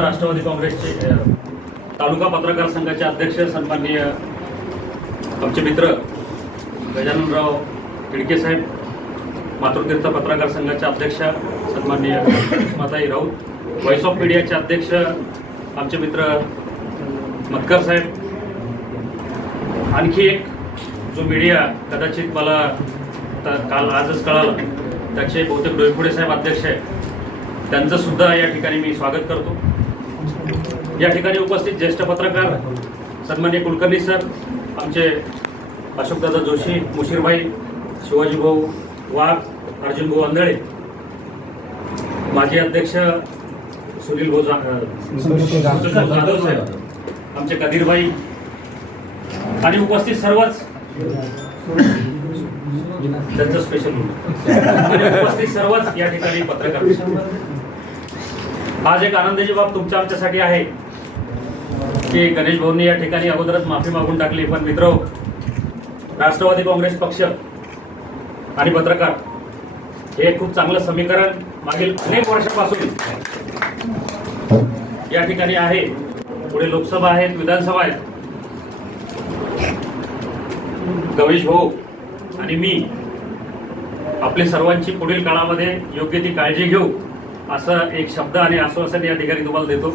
राष्ट्रवादी काँग्रेसचे तालुका पत्रकार संघाचे अध्यक्ष सन्माननीय आमचे मित्र गजाननराव तिडके साहेब मातृतीर्थ पत्रकार संघाचे अध्यक्ष सन्माननीय माताई राऊत व्हॉइस ऑफ मीडियाचे अध्यक्ष आमचे मित्र मतकर साहेब. आणखी एक जो मीडिया कदाचित मला काल आजच कळालं त्याचे बहुतेक डोईफोडे साहेब अध्यक्ष आहे त्यांचं सुद्धा या ठिकाणी मी स्वागत करतो. या ठिकाणी उपस्थित ज्येष्ठ पत्रकार सन्मान्य कुलकर्णी सर आमचे अशोकदादा जोशी मुशीरभाई शिवाजी भाऊ वाघ अर्जुनभाऊ आंधळे माजी अध्यक्ष सुनील भाऊ जाधव साहेब आमचे कदीरभाई आणि उपस्थित सर्वच त्यांचं स्पेशल उपस्थित सर्वच या ठिकाणी पत्रकार. आज एक आनंदाची बाब तुमच्या आमच्यासाठी आहे की गणेश भाऊंनी या ठिकाणी अगोदरच माफी मागून टाकली. पण मित्र राष्ट्रवादी काँग्रेस पक्ष आणि पत्रकार हे खूप चांगलं समीकरण मागील अनेक वर्षापासून या ठिकाणी आहे. पुढे लोकसभा आहेत विधानसभा आहेत. गणेश भाऊ आणि मी आपली सर्वांची पुढील काळामध्ये योग्य ती काळजी घेऊ. असं एक शब्द आणि आश्वासन या ठिकाणी तुम्हाला देतो.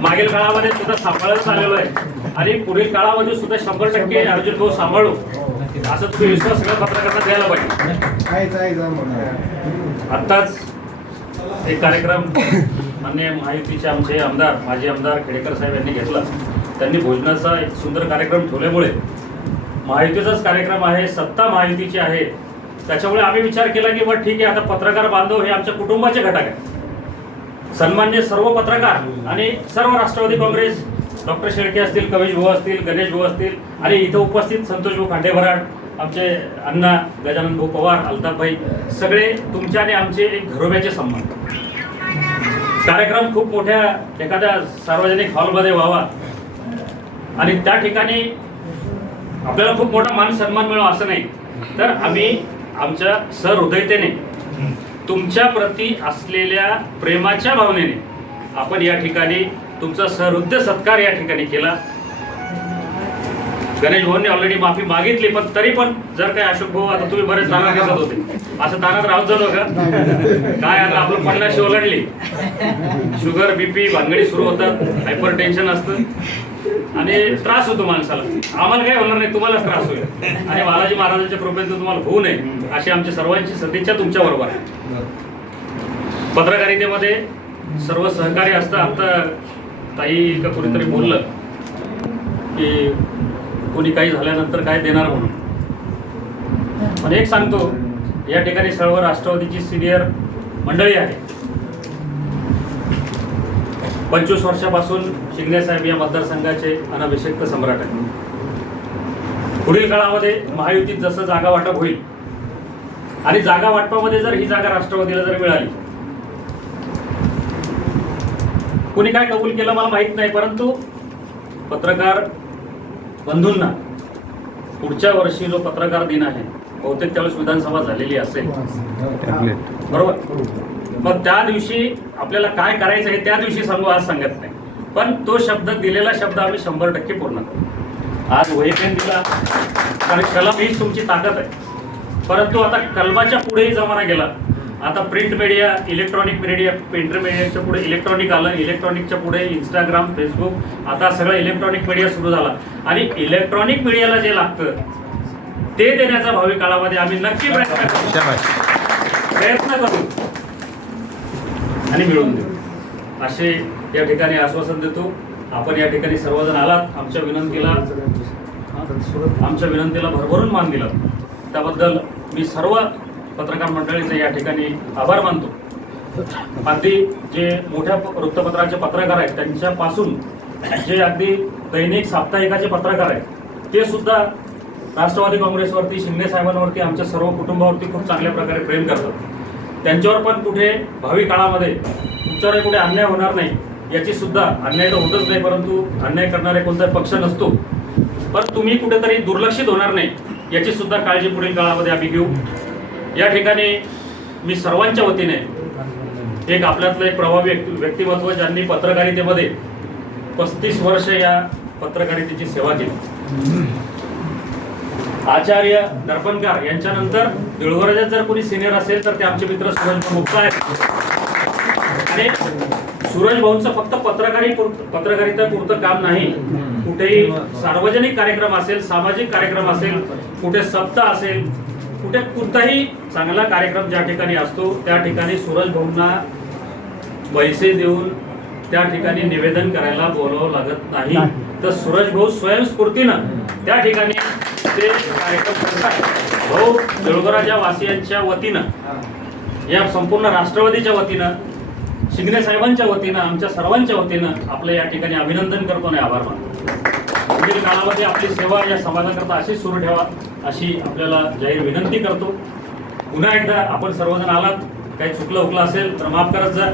मागील काळामध्ये सुद्धा सांभाळत आलेलो आहे. आणि पुढील काळामध्ये सुद्धा शंभर टक्के अर्जुन भाऊ सांभाळू. असं तुम्ही विश्वास सगळ्या पत्रकारांना द्यायला पाहिजे. आत्ताच एक कार्यक्रम मान्य महायुतीचे आमचे आमदार माजी आमदार खेडेकर साहेब यांनी घेतला. त्यांनी भोजनाचा एक सुंदर कार्यक्रम ठेवल्यामुळे महायुतीचाच कार्यक्रम आहे सत्ता महायुतीची आहे. त्याच्यामुळे आम्ही विचार केला की बा ठीक आहे आता पत्रकार बांधव हे आमच्या कुटुंबाचे घटक आहे सन्मान्य सर्व पत्रकार आणि सर्व राष्ट्रवादी काँग्रेस डॉक्टर शेळके असतील कवीश भाऊ असतील गणेश भाऊ असतील आणि इथं उपस्थित संतोष भाऊ खांडेभराड आमचे अण्णा गजानन भाऊ पवार अल्ताफभाई सगळे तुमचे आणि आमचे एक घरोब्याचे संबंध कार्यक्रम खूप मोठ्या एखाद्या सार्वजनिक हॉलमध्ये व्हावा. आणि त्या ठिकाणी आपल्याला खूप मोठा मान सन्मान मिळावा असं नाही. तर आम्ही आमच्या सहृदयतेने तुमच्या प्रती असलेल्या प्रेमाच्या भावनेने आपण या ठिकाणी तुमचा सहृदय सत्कार या ठिकाणी केला. गणेश भाऊंनी ऑलरेडी माफी मागितली पण तरी पण जर काही अशोक भाऊ आता तुम्ही बरेच ताना दिसत होते. असं तानात राहत झालो का काय आता आपण पन्नाशी ओलांडली. शुगर बीपी भानगडी सुरू होतात. हायपर टेन्शन असतं. आणि त्रास होतो माणसाला. आम्हाला काय होणार नाही तुम्हालाच त्रास होईल. आणि बालाजी महाराजांच्या कृपेत तुम्हाला होऊ नये अशी आमची सर्वांची सदिच्छा तुमच्या बरोबर आहे. पत्रकारितेमध्ये सर्व सहकार्य असतं आता ताई का कोणीतरी बोललं की कोणी काही झाल्यानंतर काय देणार म्हणून. पण एक सांगतो या ठिकाणी सर्व राष्ट्रवादीची सिनियर मंडळी आहे. पंचवीस वर्षापासून शिंदे साहेब या मतदारसंघाचे अनभिषिक्त सम्राट आहेत. पुढील काळामध्ये महायुतीत जसं जागा वाटप होईल आणि जागा वाटपामध्ये जर ही जागा राष्ट्रवादीला जर मिळाली. कोणी काय कबूल केलं मला माहीत नाही परंतु पत्रकार बंधूंना पुढच्या वर्षी जो पत्रकार दिन आहे बहुतेक त्यावेळेस विधानसभा झालेली असेल. बरोबर? मग त्या दिवशी आपल्याला काय करायचं हे त्या दिवशी सांगू आज सांगत नाही. पण तो शब्द दिलेला शब्द आम्ही शंभर टक्के पूर्ण करू आज वहीपेन दिला कारण कलम हीच तुमची ताकद आहे. परंतु आता कलमाच्या पुढेही जमाना गेला. आता print media electronic media print मीडियाच्या पुढे इलेक्ट्रॉनिक आलं इलेक्ट्रॉनिकच्या पुढे इंस्टाग्राम फेसबुक आता सगळं इलेक्ट्रॉनिक मीडिया सुरू झाला. आणि इलेक्ट्रॉनिक मीडियाला जे लागतं ते देण्याचा भावी काळामध्ये आम्ही नक्की प्रयत्न करू. प्रयत्न करू. आणि मिळवून देऊ. असे या ठिकाणी आश्वासन देतो. आपण या ठिकाणी सर्वजण आलात. आमच्या विनंतीला आमच्या विनंतीला भरभरून मान दिला त्याबद्दल मी सर्व पत्रकार मंडळीचे या ठिकाणी आभार मानतो. अगदी जे मोठ्या प- वृत्तपत्राचे पत्रकार आहेत त्यांच्यापासून जे अगदी दैनिक साप्ताहिकाचे पत्रकार आहेत ते सुद्धा राष्ट्रवादी काँग्रेसवरती शिंदे साहेबांवरती आमच्या सर्व कुटुंबावरती खूप चांगल्या प्रकारे प्रेम करतात. त्यांच्यावर पण कुठे भावी काळामध्ये तुमच्यावर कुठे अन्याय होणार नाही याची सुद्धा अन्याय तर होतच नाही परंतु अन्याय करणारे कोणताही पक्ष नसतो. पण तुम्ही कुठेतरी दुर्लक्षित होणार नाही याची सुद्धा काळजी पुढील काळामध्ये आम्ही घेऊ. या ठिकाणी मी सर्वांच्या वतीने एक आपल्यातलं एक प्रभावी व्यक्तिमत्व ज्यांनी पत्रकारितेमध्ये पस्तीस वर्ष या पत्रकारितेची सेवा केली. आचार्य दर्पणकार यांच्यानंतर देऊळवराजात जर कोणी सिनियर असेल तर ते आमचे मित्र सूरज मुक्ता आहेत. आणि सूरज भाऊंचं फक्त पत्रकारी पत्रकारिता पुरतं काम नाही. कुठेही सार्वजनिक कार्यक्रम असेल सामाजिक कार्यक्रम असेल कुठे सप्ताह असेल कुठे कोणताही चांगला कार्यक्रम ज्या ठिकाणी असतो त्या ठिकाणी सूरज भाऊंना पैसे देऊन त्या ठिकाणी निवेदन करायला बोलावं लागत नाही. तर सूरज भाऊ स्वयंस्फूर्तीनं त्या ठिकाणी ते कार्यक्रम करतात भाऊ देऊळगराच्या वासियांच्या वतीनं या संपूर्ण राष्ट्रवादीच्या वतीनं शिंगणे साहेबांच्या वतीनं आमच्या सर्वांच्या वतीनं आपलं या ठिकाणी अभिनंदन करतो आणि आभार मानतो. पुढील काळामध्ये आपली सेवा या समाजाकरता अशीच सुरू ठेवा अशी आपल्याला जाहीर विनंती करतो. पुन्हा एकदा आपण सर्वजण आलात काही चुकलं उकलं असेल तर माफ करत जा.